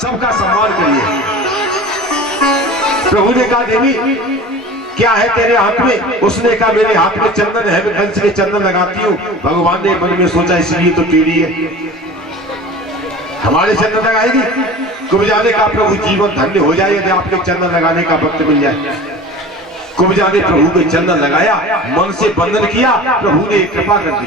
सबका सम्मान करिए। प्रभु ने कहा देवी क्या है तेरे हाथ में? उसने कहा मेरे हाथ में चंदन है, मैं कंस के चंदन लगाती हूँ। भगवान ने मन में सोचा इसलिए तो टेढ़ी है, हमारे चंदन लगाएगी। कुब्जा ने कहा प्रभु जीवन धन्य हो जाए यदि आपके चंदन लगाने का वक्त मिल जाए। कुब्जा ने प्रभु के चंदन लगाया, मन से बंधन किया, प्रभु ने कृपा कर दी।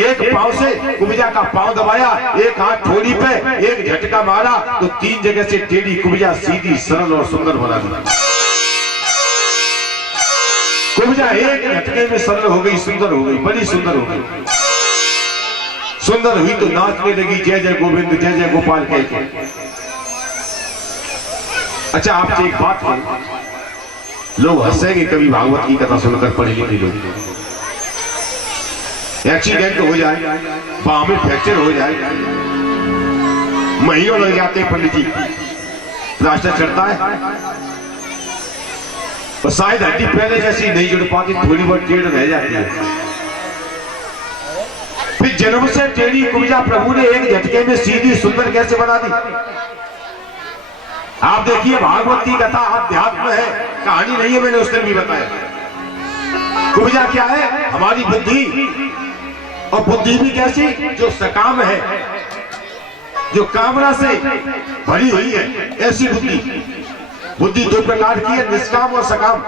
एक पांव से कुब्जा का पांव दबाया, एक हाथ ठोड़ी पे, एक झटका मारा तो 3 जगह से टेढ़ी कुब्जा सीधी सरल और सुंदर बना दी। कुब्जा एक झटके में सरल हो गई, सुंदर हो गई, बड़ी सुंदर हो गई। सुंदर हुई तो नाचने लगी जय जय गोविंद जय जय गोपाल कह के। अच्छा आपसे एक बात कहूं, लोग हंसेंगे कभी भागवत की कथा सुनकर, पढ़े लिखे लोग। एक्सीडेंट हो जाए, पांव में फ्रैक्चर हो जाए, महीनों लग जाते हैं पंडित जी, प्लास्टर चढ़ता है और शायद हड्डी पहले जैसी नहीं जुड़ पाती, थोड़ी बहुत टेढ़ रह जाती है। फिर जन्म से टेढ़ी कुब्जा प्रभु ने एक झटके में सीधी सुंदर कैसे बना दी। आप देखिए भागवत की कथा अध्यात्म है, कहानी नहीं है, मैंने उस दिन भी बताया। कुब्जा क्या है? हमारी बुद्धि, और बुद्धि भी कैसी? जो सकाम है, जो कामना से भरी हुई है, ऐसी बुद्धि। बुद्धि 2 प्रकार की है, निष्काम और सकाम।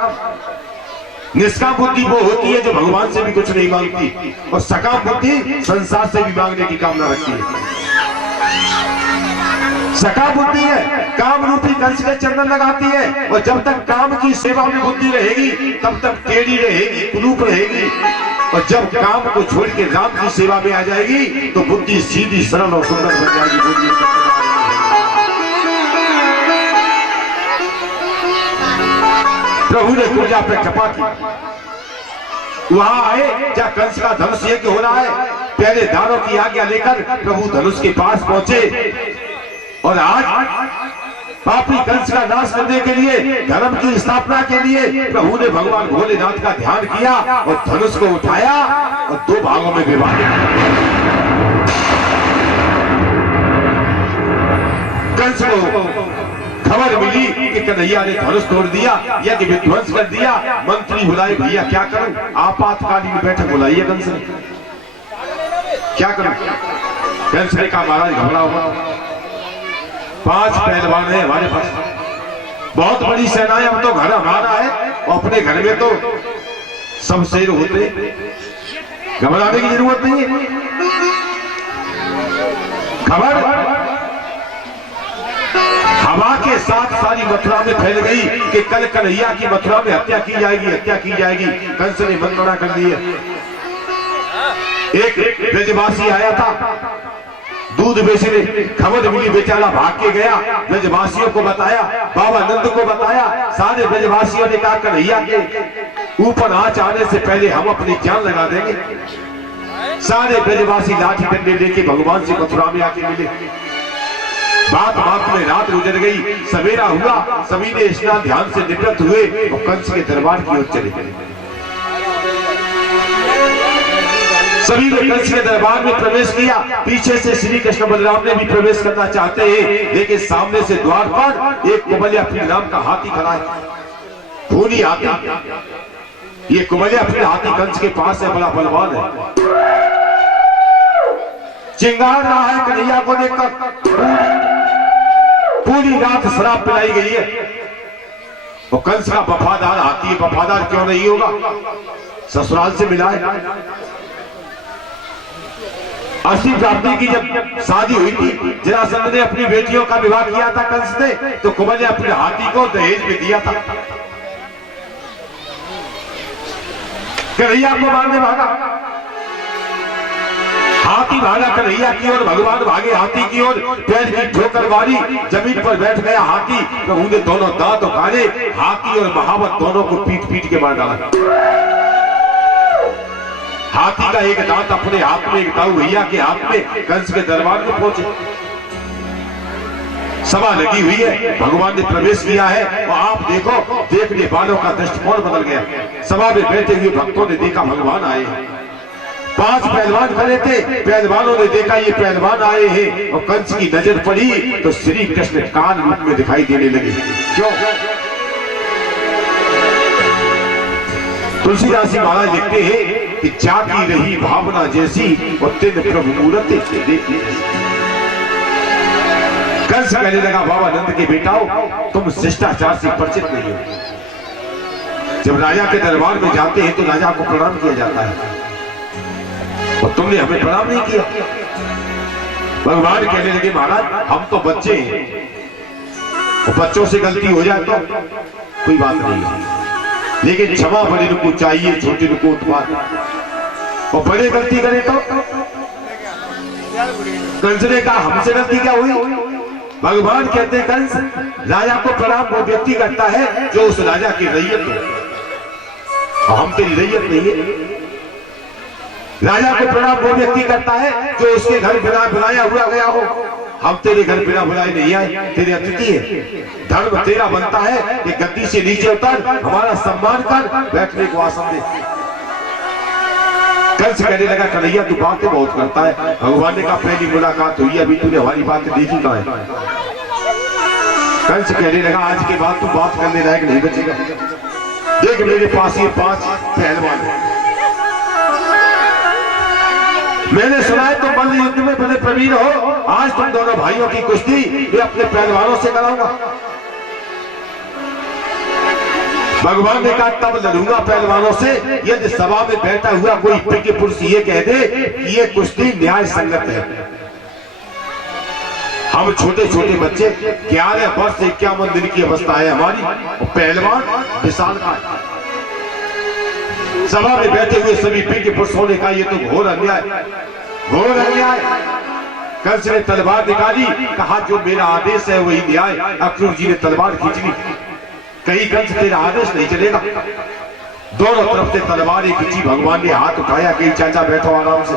निष्काम बुद्धि वो होती है जो भगवान से भी कुछ नहीं मांगती, और सकाम बुद्धि संसार से भी मांगने की कामना रखती है। सकाम बुद्धि है काम रूपी कंस के चंदन लगाती है, और जब तक काम की सेवा में बुद्धि रहेगी तब तक टेढ़ी रहेगी, कुरूप रहेगी, और जब काम को छोड़ के राम की सेवा में आ जाएगी तो बुद्धि सीधी सरल और सुंदर बन जाएगी। बुद्धि प्रभु ने कुब्जा पे कृपा की। वहां आए जहां कंस का धनुष यज्ञ हो रहा है, पहले दानों की आज्ञा लेकर प्रभु धनुष के पास पहुंचे, और आज पापी कंस का नाश करने के लिए, धर्म की स्थापना के लिए प्रभु ने भगवान भोलेनाथ का ध्यान किया और धनुष को उठाया और 2 भागों में विभाजित किया। कंस को खबर मिली कि कन्हैया ने धनुष तोड़ दिया, यज्ञ विध्वंस कर दिया। मंत्री बुलाए, भैया क्या करूं? आपातकालीन बैठक बुलाइए कंस ने, क्या करूं? कंस ने कहा महाराज घबराओ मत, 5 पहलवान है हमारे पास, बहुत बड़ी सेना है, अब तो घर हमारा है, और अपने घर में तो सब शेर होते, घबराने की जरूरत नहीं है। खबर हवा के साथ सारी मथुरा में फैल गई कि कल कन्हैया की मथुरा में हत्या की जाएगी, हत्या की जाएगी। कंस ने मंत्रणा कर दी है। एक ब्रजवासी आया था दूध बेचने, खबर मिली, बेचारा भाग के गया, ब्रजवासियों को बताया, बाबा नंद को बताया। सारे ब्रजवासियों ने कहा कन्हैया के ऊपर आंच आने से पहले हम अपनी जान लगा देंगे। सारे ब्रजवासी लाठी डंडे लेके भगवान से मथुरा में आके मिले। बात में रात गुजर गई, सवेरा हुआ, सभी ने स्नान ध्यान से निवृत्त हुए और कंस के दरबार की ओर चले गए। सभी ने कंस के दरबार में प्रवेश किया। पीछे से श्री कृष्ण बलराम ने भी प्रवेश करना चाहते हैं, लेकिन सामने से द्वार पर एक कुबलिया फील नाम का हाथी खड़ा है, खूनी हाथी। ये कुबलिया फील हाथी कंस के पास है, बड़ा बलवान है, चिंगार रहा है कन्हैया को देखकर। पूरी रात शराब पिलाई गई है, और कंस का वफादार हाथी, वफादार क्यों नहीं होगा, ससुराल से मिला है। 80 प्राप्ति की जब शादी हुई थी, जरासंध ने अपनी बेटियों का विवाह किया था कंस ने, तो कुबल ने अपने हाथी को दहेज में दिया था। कन्हैया को मारने भागा, हाथी भागा कन्हैया की ओर, भगवान भागे हाथी की ओर। पैर की ठोकर मारी, जमीन पर बैठ गया हाथी। प्रभु ने दोनों दांत उखाड़े, हाथी और महावत दोनों को पीट पीट के मार डाला। हाथी का एक दांत अपने हाथ में, एक दाऊ भैया के हाथ में। कंस के दरबार में पहुंचे, सभा लगी हुई है, भगवान ने प्रवेश किया है, और आप देखो देखने वालों का दृष्टिकोण बदल गया। सभा में बैठे हुए भक्तों ने देखा भगवान आए हैं। 5 पहलवान खड़े थे। पहलवानों ने देखा ये पहलवान आए हैं और कंस की नजर पड़ी तो श्री कृष्ण काल रूप में दिखाई देने लगे। क्यों? तुलसीदास जी महाराज लिखते हैं कि जागी रही भावना जैसी और तिन प्रभु मूरत देखी। कंस कहने लगा बाबा नंद के बेटाओ तुम शिष्टाचार से परिचित नहीं हो। जब राजा के दरबार में जाते हैं तो राजा को प्रणाम किया जाता है और तुमने हमें प्रणाम नहीं किया। भगवान कहने लगे महाराज हम तो बच्चे हैं और बच्चों से गलती हो जाए तो कोई बात नहीं है, लेकिन क्षमा बड़े को चाहिए छोटे को उत्पाद और बड़े गलती करें तो। कंस ने कहा हमसे गलती क्या हुई? भगवान कहते हैं कंस राजा को प्रणाम वो व्यक्ति करता है जो उस राजा की रैयत हो, हम तेरी रैयत नहीं है। राजा को प्रणाम वो व्यक्ति करता है जो उसके घर बिना बुलाया हुआ गया हो, हम तेरे घर बिना बुलाए नहीं आए, तेरे अतिथि है। धर्म तेरा बनता है कि गद्दी से नीचे उतर हमारा सम्मान कर बैठने को आसन दे। कंस कहने लगा कन्हैया तू बातें बहुत करता है। भगवान ने कहा पहली मुलाकात हुई अभी तूने हमारी बातें देखी कहां है? कंस कहने लगा आज के बाद तू बात करने लायक नहीं बचेगा। देख मेरे पास ये 5 पहलवान है, मैंने सुना है तुम बल्ले युद्ध में बड़े प्रवीण हो, आज तुम दोनों भाइयों की कुश्ती मैं अपने पहलवानों से कराऊंगा। भगवान ने कहा तब लड़ूंगा पहलवानों से यदि सभा में बैठा हुआ कोई पिके पुरुष ये कह दे कि ये कुश्ती न्याय संगत है। हम छोटे छोटे बच्चे 11 वर्ष 51 दिन की अवस्था है हमारी और पहलवान विशाल का। सभा में बैठे हुए सभी पिके पुरुषों ने कहा ये तो घोर अन्याय, घोर अन्याय। कंस ने तलवार निकाली, कहा जो मेरा आदेश है वही न्याय। अक्रूर जी ने तलवार खींच ली, कहीं कंस तेरा आदेश नहीं चलेगा। दोनों तरफ से तलवार खींची, भगवान ने हाथ उठाया कि चाचा बैठो आराम से।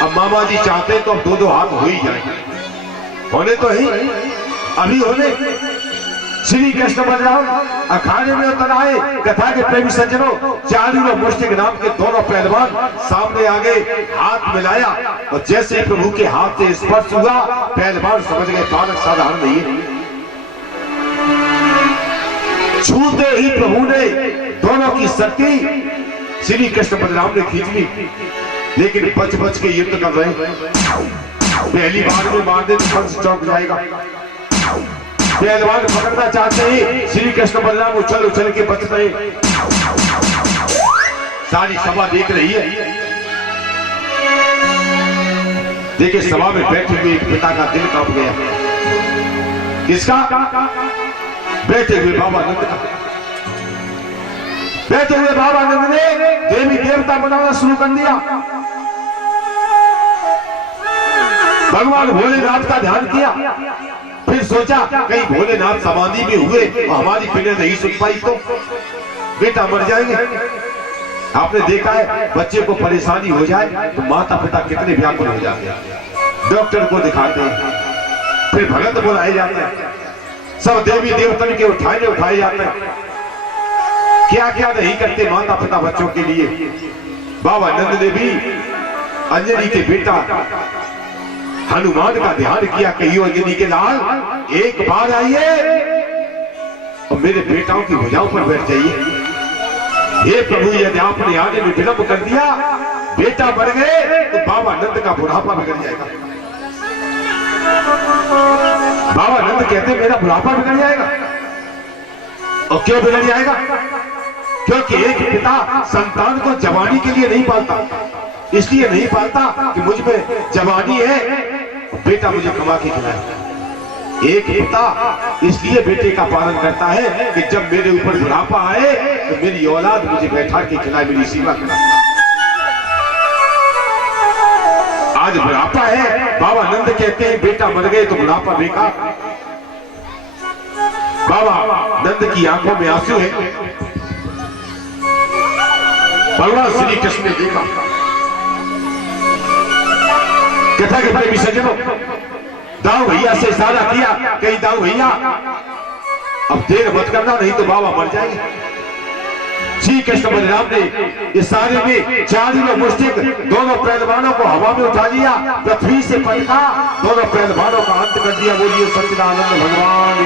अब मामा जी चाहते तो अब 2-2 हाथ हो ही जाएंगे, होने तो ही अभी होने। श्री कृष्ण बलराम अखाड़े में उतर आए। कथा के प्रेमी सज्जनों चालू और मुश्तिक नाम के दोनों पहलवान सामने आ गए, हाथ मिलाया और जैसे प्रभु के हाथ से स्पर्श हुआ पहलवान समझ गए बालक साधारण नहीं है। छूते ही प्रभु ने दोनों की शक्ति श्री कृष्ण बलराम ने खींच ली, लेकिन बच बच के युद्ध कर रहे हैं। पहली बार में मार दे तो कंस चौंक जाएगा। पहलवान पकड़ना चाहते हैं, श्री कृष्ण बलराम उछल उछल के बच रहे। सारी सभा देख रही है। देखिए सभा में बैठे हुए एक पिता का दिल कांप गया। किसका? बैठे हुए बाबा नंद का। बैठे हुए बाबा नंद ने देवी देवता बनाना शुरू कर दिया। भगवान भोलेनाथ का ध्यान किया, फिर सोचा कहीं भोलेनाथ समाधि में हुए और हमारी पीड़े नहीं सुन पाई तो बेटा मर जाएंगे। आपने देखा है बच्चे को परेशानी हो जाए तो माता पिता कितने व्याकुल हो जाते हैं, डॉक्टर को दिखाते हैं, फिर भगत बुलाए जाते हैं, सब देवी देवतन के उठाए जाते हैं, क्या क्या नहीं करते माता पिता बच्चों के लिए। बाबा नंद ने भी अंजलि के बेटा हनुमान का ध्यान किया, कहियो अंजनी के लाल एक बार आइए और मेरे बेटाओं की भुजाओं पर बैठ जाइए। हे प्रभु यदि आपने आने में विलंब कर दिया, बेटा मर गए तो बाबा नंद का बुढ़ापा बिगड़ जाएगा। बाबा नंद कहते मेरा बुढ़ापा बिगड़ जाएगा। और क्यों बिगड़ जाएगा? क्योंकि एक पिता संतान को जवानी के लिए नहीं पालता, इसलिए नहीं पालता कि मुझ में जवानी है, बेटा मुझे कमा के खिलाए। एक पिता इसलिए बेटे का पालन करता है कि जब मेरे ऊपर बुढ़ापा आए तो मेरी औलाद मुझे बैठा के खिलाए, मेरी सेवा कराए। आज बुढ़ापा है, बाबा नंद कहते हैं बेटा मर गए तो बुढ़ापा बेकार। बाबा नंद की आंखों में आंसू है। भगवान श्री कृष्ण ने देखा। कथा के प्रेमी सज्जनों दाऊ भैया से इशारा किया, कहीं दाऊ भैया अब देर मत करना नहीं तो बाबा मर जाएंगे। श्री कृष्ण बलराम ने इस सारे में चारों मुश्तिक दोनों पहलवानों को हवा में उठा लिया, पृथ्वी से पटका, दोनों पहलवानों का अंत कर दिया। बोलिए सच्चिदानंद भगवान।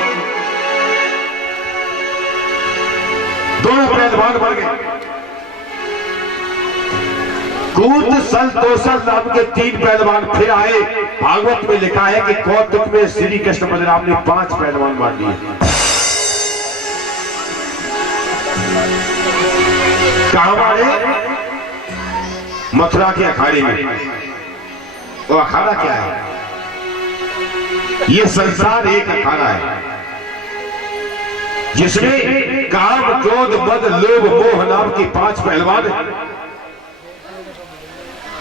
दोनों पहलवान मर गए। कूट सल तोसल नाम के 3 पहलवान फिर आए। भागवत में लिखा है कि कौतुक में श्री कृष्ण बलराम ने 5 पहलवान मार दिए। कहां मारे? मथुरा के अखाड़े में। वो अखाड़ा क्या है? ये संसार एक अखाड़ा है जिसमें काम, क्रोध, मद, लोभ, मोह नाम के 5 पहलवान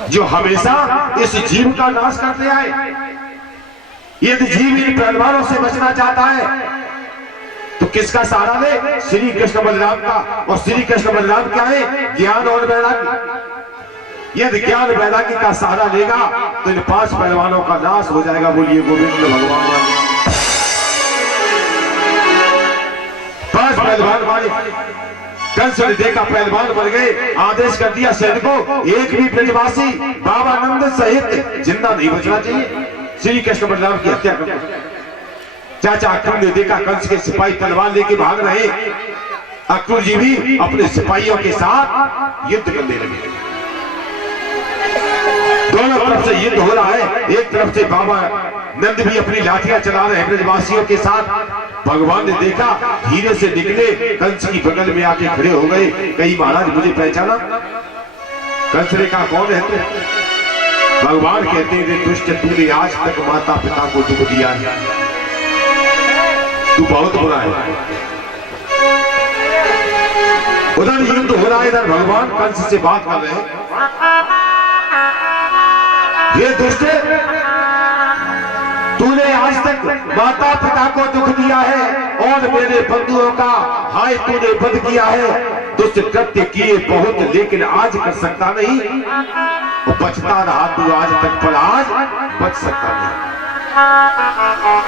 जो हमेशा इस जीव का नाश करते आए। यदि जीव इन पहलवानों से बचना चाहता है तो किसका सहारा ले? श्री कृष्ण बलराम का। और श्री कृष्ण बलराम क्या है? ज्ञान और वैराग्य। यदि ज्ञान वैराग्य का सहारा लेगा तो इन 5 पहलवानों का नाश हो जाएगा। बोलिए गोविंद भगवान। 5 पहलवान मारे। कंस ने देखा पहलवान मर गए, आदेश कर दिया सैनिकों, एक भी ब्रजवासी बाबा नंद सहित जिंदा नहीं बचना चाहिए। श्री कृष्ण बलराम की हत्या कर दो। चाचा अक्रूर ने देखा कंस के सिपाही तलवार लेके भाग रहे। अक्रूर जी भी अपने सिपाहियों के साथ युद्ध करने लगे। दोनों तरफ से युद्ध हो रहा है। एक तरफ से बाबा नंद भी अपनी लाठियां चला रहे हैं ब्रजवासियों के साथ। भगवान ने देखा, धीरे से निकले, कंस की बगल में आके खड़े हो गए। कहीं महाराज मुझे पहचाना? कंस ने कहा कौन है तू? भगवान कहते हैं दुष्ट, तूने आज तक माता पिता को दुख दिया है, तू बहुत बुरा है। उधर युद्ध हो रहा है, इधर भगवान कंस से बात कर रहे हैं। ये दुष्ट, तूने आज तक माता पिता को दुख दिया है और मेरे बंधुओं का हाय तूने वध किया है। दुष्ट कृत्य किए बहुत, लेकिन आज कर सकता नहीं। वो बचता रहा तू आज तक, पर आज बच सकता नहीं।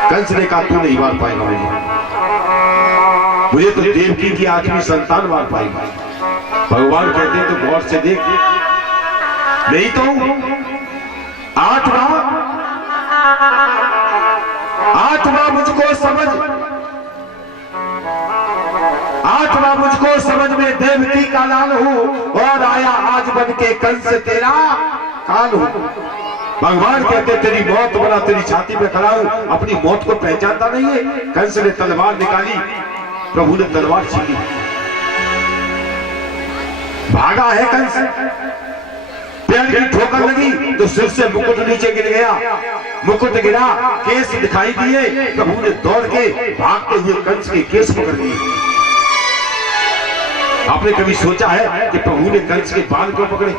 कंस ने कहा तू नहीं मार पाएगा मुझे तो देवकी की 8वीं संतान मार पाएगी। भगवान कहते हैं तो गौर से देख, नहीं तो 8वां मुझको समझ, 8वां मुझको समझ में देवकी का लाल हूं और आया आज बन के कंस तेरा काल हूं। भगवान कहते तेरी मौत बना तेरी छाती पे खड़ा हूं, अपनी मौत को पहचानता नहीं है। कंस ने तलवार निकाली, प्रभु ने तलवार छीनी, भागा है कंस। पैर की ठोकर लगी तो सिर से मुकुट नीचे गिर गया। मुकुट गिरा, केस दिखाई दिए। प्रभु ने दौड़ के भागते हुए कंस के केस पकड़ लिए। आपने कभी सोचा है कि प्रभु ने कंस के बाल क्यों पकड़े?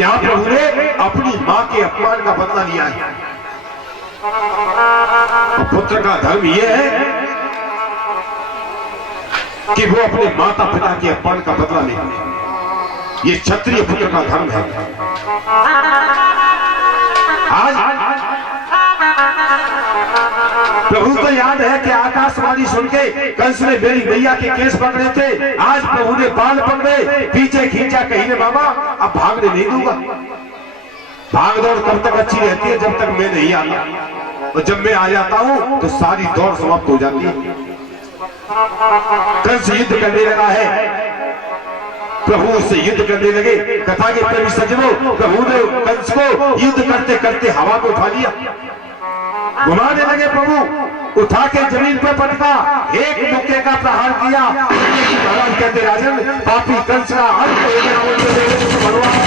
यहां प्रभु ने अपनी मां के अपमान का बदला लिया है। और पुत्र का धर्म यह है कि वो अपने माता पिता के अपमान का बदला ले। ये क्षत्रिय पुत्र का धर्म है। आज प्रभु को याद है कि आकाशवाणी सुन के कंस ने मेरी मैया के केस पकड़े थे। आज प्रभु ने बाल पकड़े, पीछे खींचा, कहीं ने बाबा अब भागने नहीं दूंगा। भाग दौड़ तब तक अच्छी रहती है जब तक मैं नहीं आता, और जब मैं आ जाता हूं तो सारी दौड़ समाप्त हो जाती है। कंस युद्ध करने लगा है, प्रभु उससे युद्ध करने लगे। कथा के प्रेमी सज्जनों, प्रभु ने कंस को युद्ध करते करते हवा में उठा लिया, घुमाने लगे। प्रभु उठा के जमीन पर पटका, एक मुक्के का प्रहार किया। भगवान कहते राजन पापी कंस का अंत हो गया। भगवान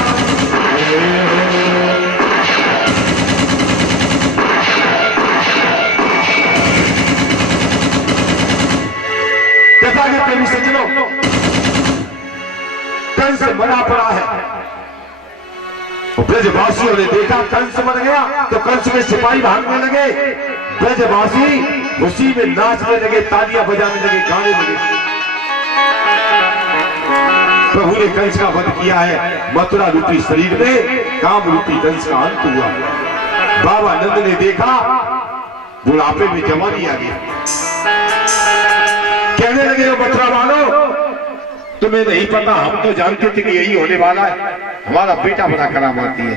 कथा के प्रेमी सज्जनों, कंस मरा पड़ा है। ब्रजवासियों ने देखा कंस मर गया तो कंस के सिपाही भागने लगे। ब्रजवासी खुशी में नाचने लगे, तालियां बजाने लगे, गाने लगे। प्रभु ने कंस का वध किया है। मथुरा रूपी शरीर में काम रूपी कंस का अंत हुआ। बाबा नंद ने देखा बुढ़ापे में जवानी आ गई। कहने लगे हो मथुरा वालों, तुम्हें नहीं पता, हम तो जानते थे कि यही होने वाला है, हमारा बेटा बड़ा करामाती है।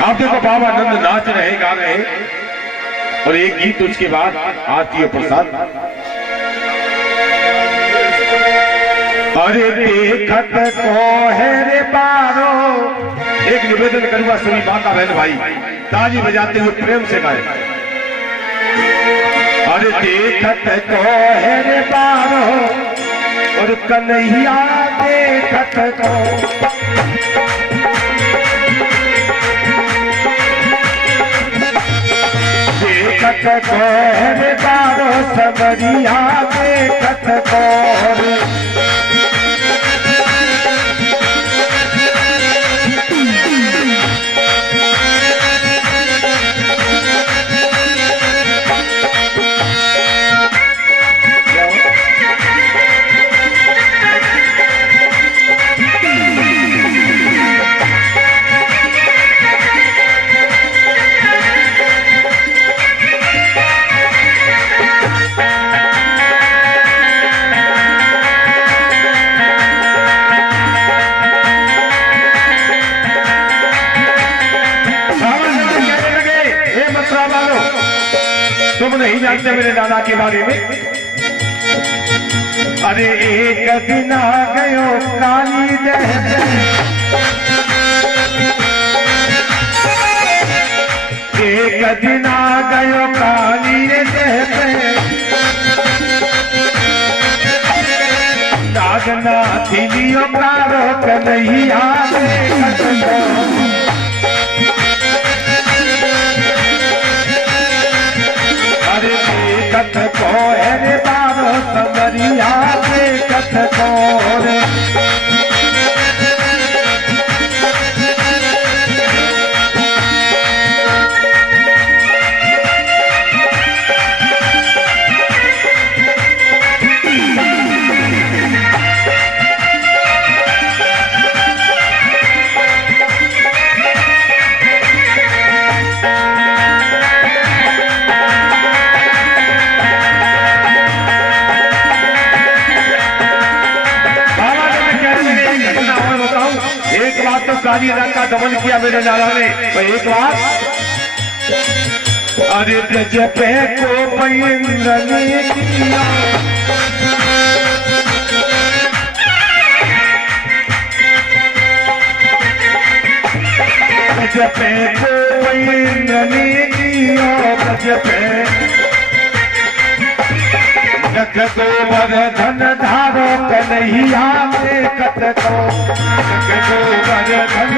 आप देखो बाबा नंद नाच रहे, गा रहे, और एक गीत उसके बाद आरती और प्रसाद। अरे देखत को है रे बारो, एक निवेदन करूंगा सभी माता बहन भाई, ताली बजाते हुए प्रेम से गाए। अरे देखत को है रे बारो, और कन्हैया देखत को, देखत को है रे बारो, सबरिया देखत को। तुम नहीं जानते मेरे दादा के बारे में। अरे एक दिन आ गयो काली दह, एक दिन आ गयो काली दह पे, दागना थिलियो कारो कन्हैया देखत को। देखत को है बारो, सबरिया देखत को रे। काली रात का दमन किया मेरे लाला ने, तो एक बात, अरे ब्रज पे को इंद्र ने किया, ब्रज पे को इंद्र ने किया, ब्रज पे जग गोबर धन धारो कन्हैया देखत को, जग गोबर धन